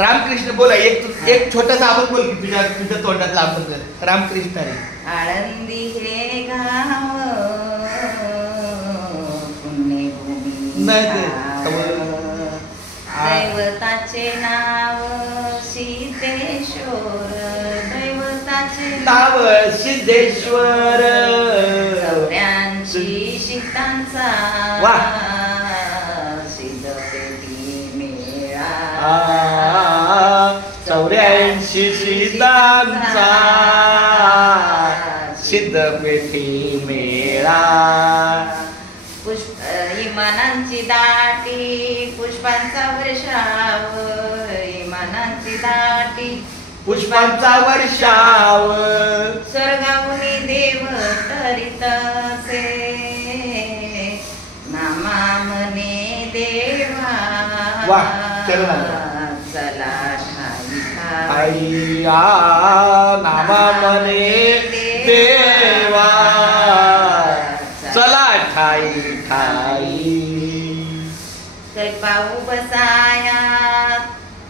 रामकृष्ण बोला, एक छोटासा आपण बोल की तुझ्या तोंडातला आपण रामकृष्ण रे. आळंदी हे गाव पुण्यभूमी दैवताचे नाव सिद्धेश्वर, दैवताचे नाव सिद्धेश्वर. 84 शीतांचा वा. सिद्धपेटी मेळा. 84 शीतांचा सिद्धपेटी मेळा. इमानांची दाटी पुष्पांचा वर्षाव, इमानांची दाटी पुष्पांचा वर्षाव. स्वर्गाहुनी देव तरितसे नामा मने देवा. वा. चला ठाई नामा मने देवा. चला ठाई ठाई. कल्पाऊ बसाया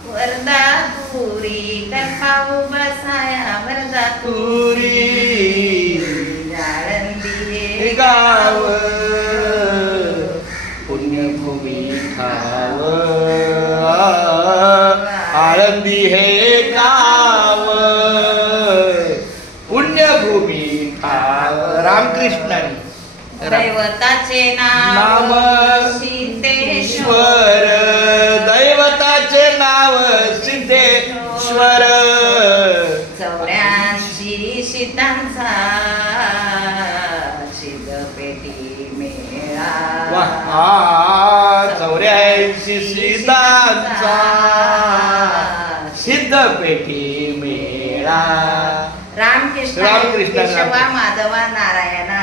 वरदा तुरी, कल्पाऊ बसाया वरदा तुरी. आळंदी हे गाव पुण्यभूमी ठाव. आळंदी हे गाव पुण्यभूमी ठाव. रामकृष्णानी. दैवताचे नाव सिद्धेश्वर, दैवताचे नाव सिद्धेश्वर. 84 शीतांचा सिद्धपेटी मेळा. 84 शीतांचा सिद्धपेटी मेळा. रामकृष्ण केशवा माधवा नारायणा